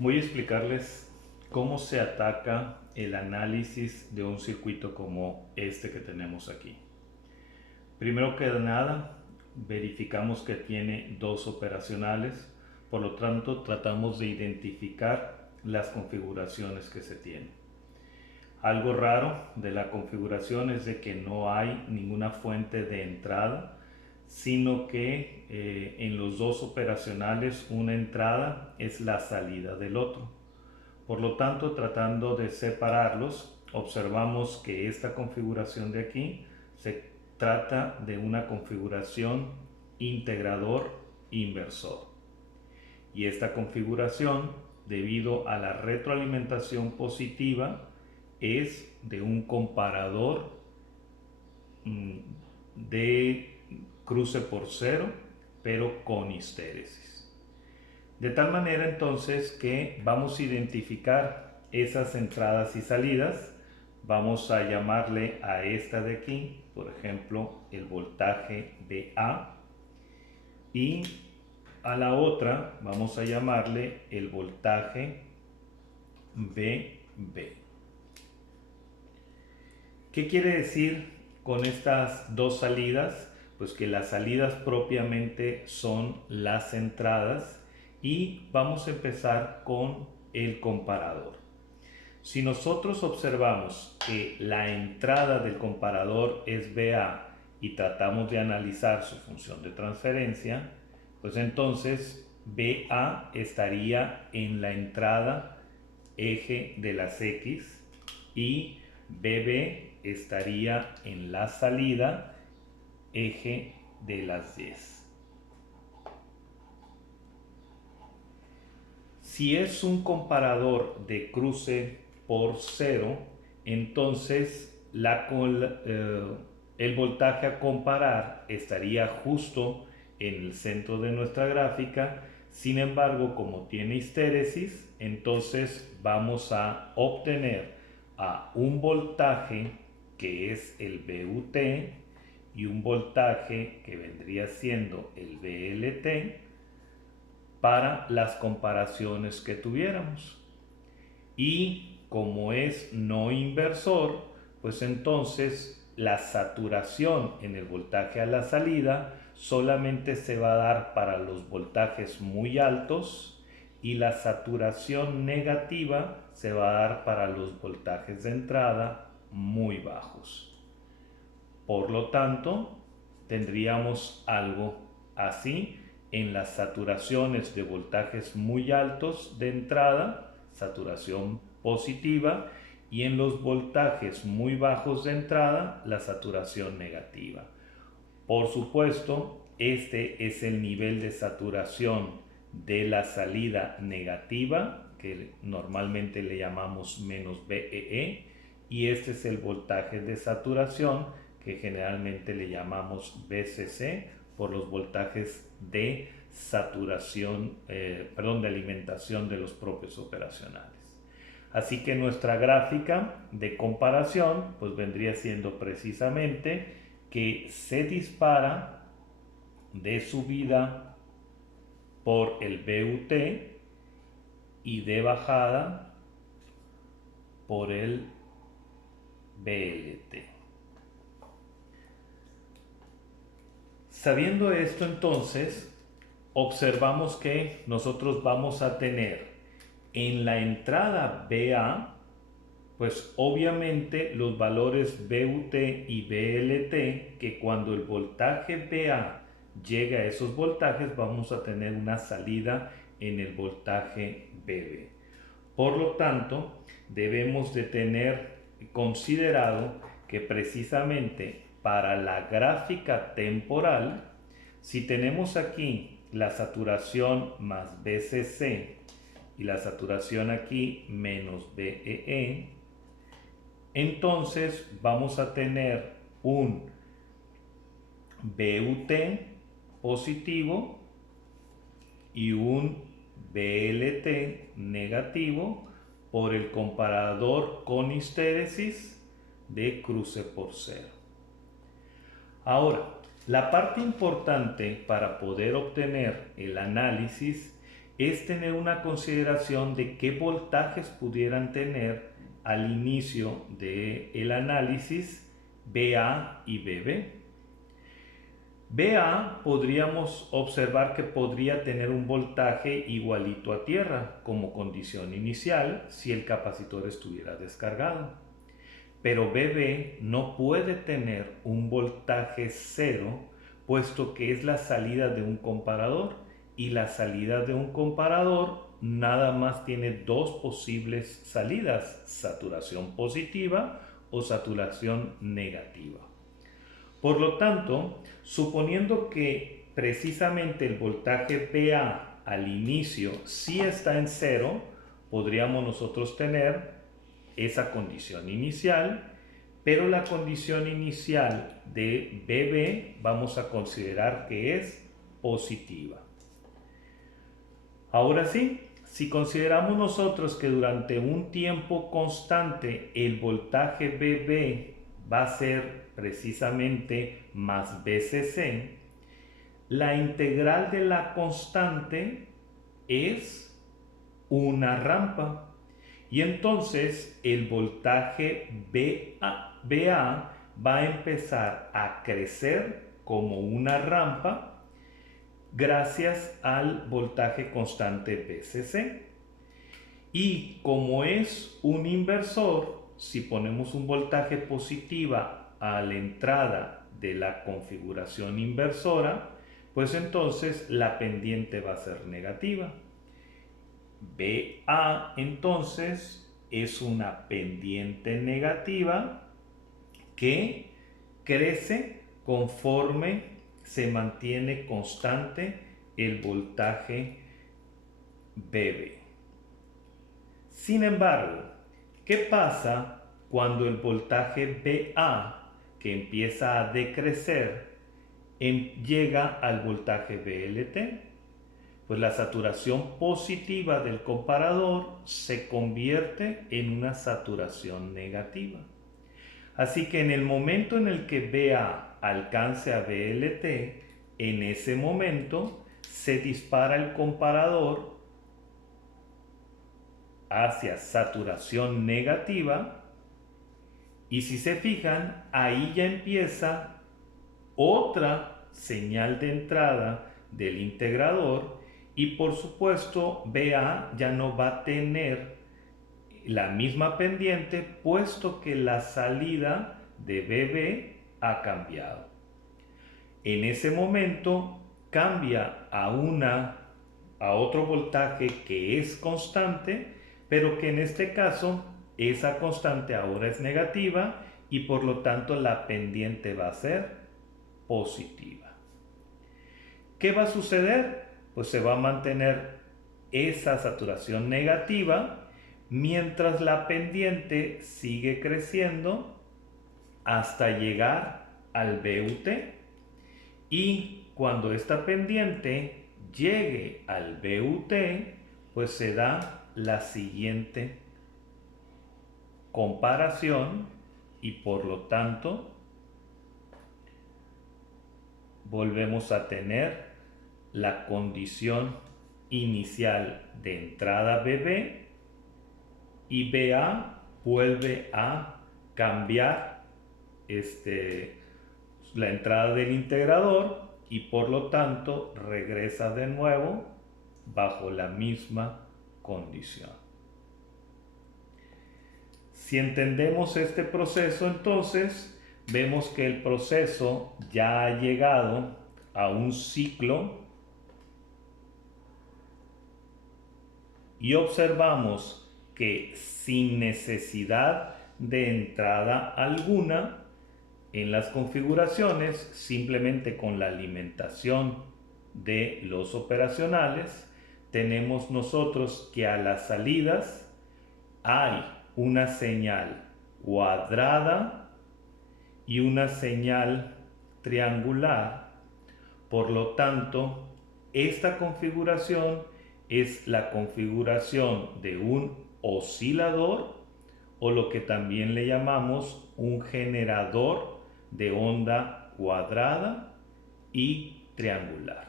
Voy a explicarles cómo se ataca el análisis de un circuito como este que tenemos aquí. Primero que nada, verificamos que tiene dos operacionales, por lo tanto tratamos de identificar las configuraciones que se tienen. Algo raro de la configuración es de que no hay ninguna fuente de entrada, sino que en los dos operacionales una entrada es la salida del otro. Por lo tanto, tratando de separarlos, observamos que esta configuración de aquí se trata de una configuración integrador-inversor. Y esta configuración, debido a la retroalimentación positiva, es de un comparador de cruce por cero, pero con histéresis. De tal manera entonces que vamos a identificar esas entradas y salidas. Vamos a llamarle a esta de aquí, por ejemplo, el voltaje BA, y a la otra vamos a llamarle el voltaje BB. ¿Qué quiere decir con estas dos salidas? Pues que las salidas propiamente son las entradas y vamos a empezar con el comparador. Si nosotros observamos que la entrada del comparador es BA y tratamos de analizar su función de transferencia, pues entonces BA estaría en la entrada eje de las X y BB estaría en la salida eje de las Y. Si es un comparador de cruce por cero, entonces el voltaje a comparar estaría justo en el centro de nuestra gráfica. Sin embargo, como tiene histéresis, entonces vamos a obtener a un voltaje que es el VUT y un voltaje que vendría siendo el VLT para las comparaciones que tuviéramos. Y como es no inversor, pues entonces la saturación en el voltaje a la salida solamente se va a dar para los voltajes muy altos y la saturación negativa se va a dar para los voltajes de entrada muy bajos. Por lo tanto, tendríamos algo así en las saturaciones de voltajes muy altos de entrada, saturación positiva, y en los voltajes muy bajos de entrada, la saturación negativa. Por supuesto, este es el nivel de saturación de la salida negativa, que normalmente le llamamos menos BEE, y este es el voltaje de saturación, que generalmente le llamamos BCC, por los voltajes de saturación, de alimentación de los propios operacionales. Así que nuestra gráfica de comparación pues vendría siendo precisamente que se dispara de subida por el BUT y de bajada por el BLT. Sabiendo esto, entonces observamos que nosotros vamos a tener en la entrada BA, pues obviamente los valores BUT y BLT, que cuando el voltaje BA llega a esos voltajes vamos a tener una salida en el voltaje BB. Por lo tanto, debemos de tener considerado que precisamente para la gráfica temporal, si tenemos aquí la saturación más BCC y la saturación aquí menos BEE, entonces vamos a tener un BUT positivo y un BLT negativo por el comparador con histéresis de cruce por cero. Ahora, la parte importante para poder obtener el análisis es tener una consideración de qué voltajes pudieran tener al inicio del análisis BA y BB. BA podríamos observar que podría tener un voltaje igualito a tierra como condición inicial si el capacitor estuviera descargado. Pero BB no puede tener un voltaje cero, puesto que es la salida de un comparador, y la salida de un comparador nada más tiene dos posibles salidas: saturación positiva o saturación negativa. Por lo tanto, suponiendo que precisamente el voltaje BA al inicio sí está en cero, podríamos nosotros tener esa condición inicial, pero la condición inicial de BB vamos a considerar que es positiva. Ahora sí, si consideramos nosotros que durante un tiempo constante el voltaje BB va a ser precisamente más BCC, la integral de la constante es una rampa. Y entonces el voltaje BA va a empezar a crecer como una rampa gracias al voltaje constante BCC. Y como es un inversor, si ponemos un voltaje positiva a la entrada de la configuración inversora, pues entonces la pendiente va a ser negativa. BA entonces es una pendiente negativa que crece conforme se mantiene constante el voltaje BB. Sin embargo, ¿qué pasa cuando el voltaje BA, que empieza a decrecer, llega al voltaje BLT? Pues la saturación positiva del comparador se convierte en una saturación negativa. Así que en el momento en el que BA alcance a BLT, en ese momento se dispara el comparador hacia saturación negativa, y si se fijan, ahí ya empieza otra señal de entrada del integrador. Y por supuesto, BA ya no va a tener la misma pendiente, puesto que la salida de BB ha cambiado. En ese momento cambia a otro voltaje que es constante, pero que en este caso esa constante ahora es negativa y por lo tanto la pendiente va a ser positiva. ¿Qué va a suceder? Pues se va a mantener esa saturación negativa mientras la pendiente sigue creciendo hasta llegar al BUT, y cuando esta pendiente llegue al BUT, pues se da la siguiente comparación y por lo tanto volvemos a tener la condición inicial de entrada BB, y BA vuelve a cambiar la entrada del integrador y por lo tanto regresa de nuevo bajo la misma condición. Si entendemos este proceso, entonces vemos que el proceso ya ha llegado a un ciclo y observamos que sin necesidad de entrada alguna en las configuraciones, simplemente con la alimentación de los operacionales, tenemos nosotros que a las salidas hay una señal cuadrada y una señal triangular. Por lo tanto, esta configuración es la configuración de un oscilador, o lo que también le llamamos un generador de onda cuadrada y triangular.